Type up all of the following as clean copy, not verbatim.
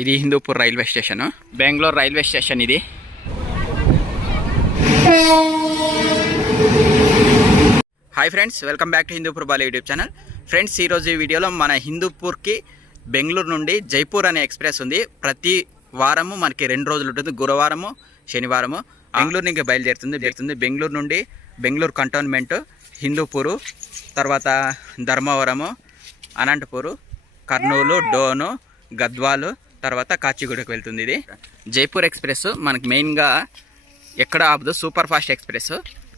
ఇది Hindupur railway station, Bengaluru railway station ఇది. Hi friends, welcome back to హిందూపుర్బాలు యూట్యూబ్ ఛానల్. ఫ్రెండ్స్, ఈరోజు ఈ వీడియోలో మన హిందూపూర్కి బెంగళూరు నుండి జైపూర్ అనే ఎక్స్ప్రెస్ ఉంది. ప్రతి వారము మనకి 2 రోజులు ఉంటుంది, గురువారము శనివారము. బెంగళూరు నుంచి బయలుదేరుతుంది. బెంగళూరు నుండి బెంగళూరు కంటోన్మెంట్, హిందూపూరు, తర్వాత ధర్మవరము, అనంతపూరు, కర్నూలు, డోను, గద్వాలు, తర్వాత కాచిగూడకు వెళ్తుంది. ఇది జైపూర్ ఎక్స్ప్రెస్ మనకి మెయిన్గా ఎక్కడ ఆపదు, సూపర్ ఫాస్ట్ ఎక్స్ప్రెస్,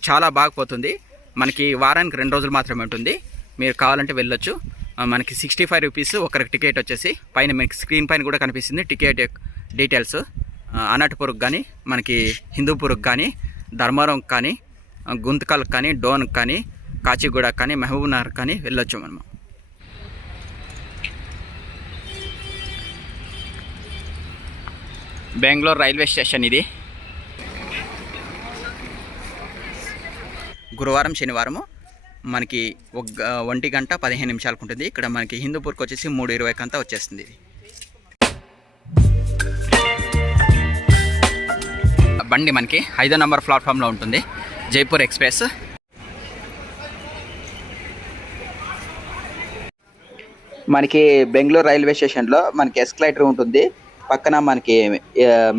చాలా బాగా పోతుంది. మనకి వారానికి 2 రోజులు మాత్రమే ఉంటుంది. మీరు కావాలంటే వెళ్ళొచ్చు. మనకి 65 రూపీస్ ఒకరికి టికెట్ వచ్చేసి. పైన మీకు స్క్రీన్ పైన కూడా కనిపిస్తుంది టికెట్ డీటెయిల్స్. అనంతపూర్కి కానీ, మనకి హిందూపూర్కి కానీ, ధర్మవరంకి కానీ, గుంతకల్కి కానీ, డోన్కి కానీ, కాచిగూడకి కానీ, మహబూబ్నగర్కి కానీ వెళ్ళొచ్చు మనం. బెంగళూరు రైల్వే స్టేషన్ ఇది. గురువారం శనివారము మనకి 1 గంట 15 నిమిషాలకు ఉంటుంది. ఇక్కడ మనకి హిందూపూర్కి వచ్చేసి 3:20 అంతా వచ్చేస్తుంది. ఇది బండి మనకి 5వ నంబర్ ప్లాట్ఫామ్లో ఉంటుంది, జైపూర్ ఎక్స్ప్రెస్. మనకి బెంగళూరు రైల్వే స్టేషన్లో మనకి ఎస్కలేటర్ ఉంటుంది, పక్కన మనకి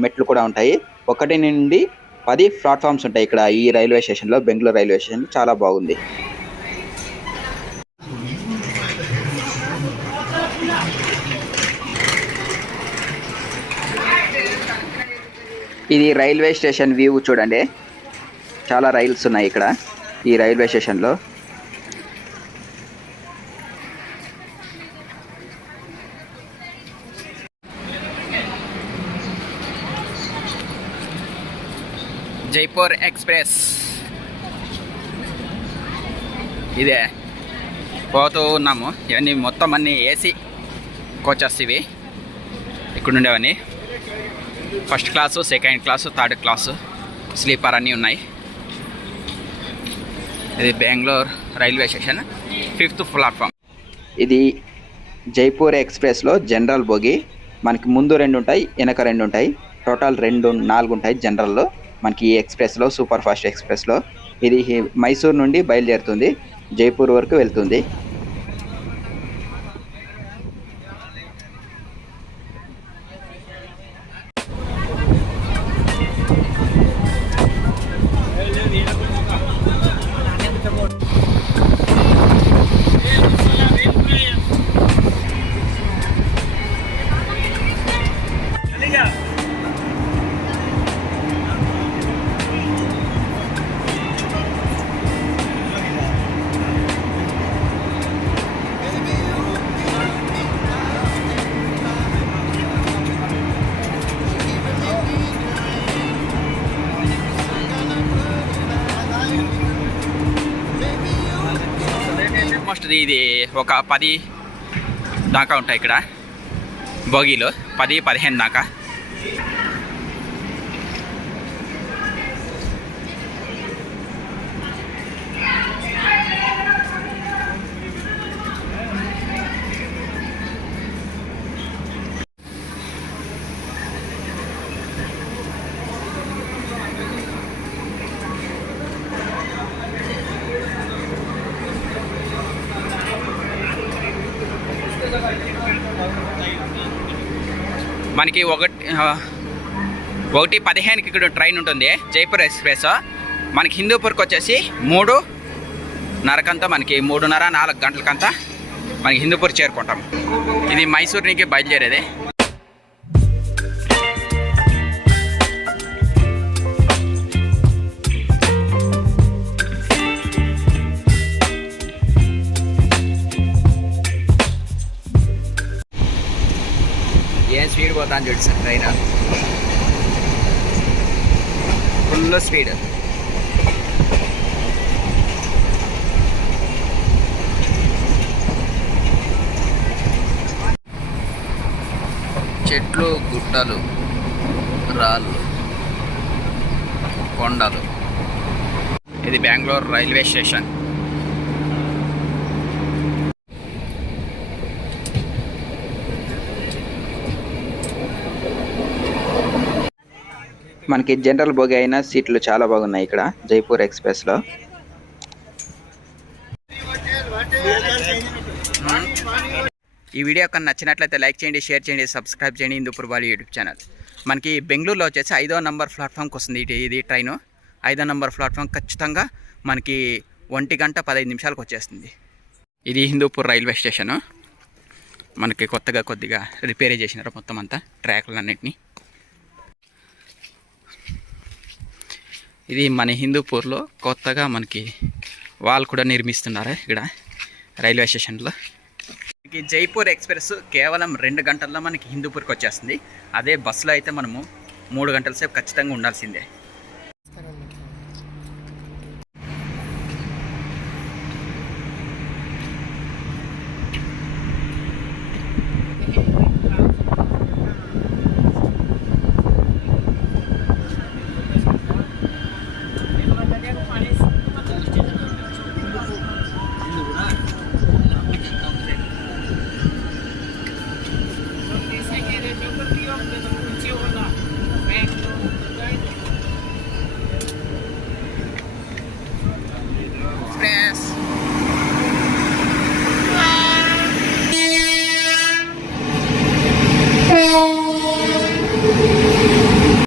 మెట్లు కూడా ఉంటాయి. 1 నుండి 10 ప్లాట్ఫామ్స్ ఉంటాయి ఇక్కడ ఈ రైల్వే స్టేషన్లో. బెంగళూరు రైల్వే స్టేషన్ చాలా బాగుంది. ఇది రైల్వే స్టేషన్ వ్యూ చూడండి, చాలా రైల్స్ ఉన్నాయి ఇక్కడ ఈ రైల్వే స్టేషన్లో. జైపూర్ ఎక్స్ప్రెస్ ఇదే పోతూ ఉన్నాము. ఇవన్నీ మొత్తం అన్నీ ఏసీ కోచెస్ ఇవి. ఇక్కడ ఉండేవన్నీ first class, second class, third class, sleeper అన్నీ ఉన్నాయి. ఇది Bengaluru railway station 5th platform. ఇది జైపూర్ ఎక్స్ప్రెస్లో జనరల్ బోగి. మనకి ముందు 2 ఉంటాయి, వెనక 2 ఉంటాయి, టోటల్ 4 ఉంటాయి జనరల్లో మనకి ఈ ఎక్స్ప్రెస్లో, సూపర్ ఫాస్ట్ ఎక్స్ప్రెస్లో. ఇది మైసూర్ నుండి బయలుదేరుతుంది, జైపూర్ వరకు వెళ్తుంది. ఇది ఒక 10 దాకా ఉంటాయి ఇక్కడ బోగీలు, 10-15 దాకా. మనకి 1:15కి ఇక్కడ ట్రైన్ ఉంటుంది, జైపూర్ ఎక్స్ప్రెస్. మనకి హిందూపూర్కి వచ్చేసి 3:30 మనకి 3:30-4 గంటలకంతా మనకి హిందూపూర్ చేరుకుంటాం. ఇది మైసూర్ నుంచి బయలుదేరేది. ఏం స్పీడ్ పోతాను చూడు సార్, ట్రైన్ ఫుల్ స్పీడ్. చెట్లు, గుట్టలు, రాళ్ళు, కొండలు. ఇది బెంగళూరు రైల్వే స్టేషన్. మనకి జనరల్ బోగి అయినా సీట్లు చాలా బాగున్నాయి ఇక్కడ జైపూర్ ఎక్స్ప్రెస్లో. ఈ వీడియో కన్నా నచ్చినట్లయితే లైక్ చేయండి, షేర్ చేయండి, సబ్స్క్రైబ్ చేయండి హిందూపుర్బాలు యూట్యూబ్ ఛానల్. మనకి బెంగళూరులో వచ్చేసి 5వ నంబర్ ప్లాట్ఫామ్కి వస్తుంది ఇది ట్రైను. 5వ నంబర్ ప్లాట్ఫామ్ ఖచ్చితంగా మనకి 1:15 వచ్చేస్తుంది. ఇది హిందూపూర్ రైల్వే స్టేషను. మనకి కొద్దిగా రిపేర్ చేసినారు మొత్తం అంతా ట్రాక్లన్నింటినీ. ఇది మన హిందూపూర్లో కొత్తగా మనకి వాల్ కూడా నిర్మిస్తున్నారు ఇక్కడ రైల్వే స్టేషన్లో. మనకి జైపూర్ ఎక్స్ప్రెస్ కేవలం 2 గంటల్లో మనకి హిందూపూర్కి వచ్చేస్తుంది. అదే బస్సులో అయితే మనము 3 గంటల సేపు ఖచ్చితంగా ఉండాల్సిందే.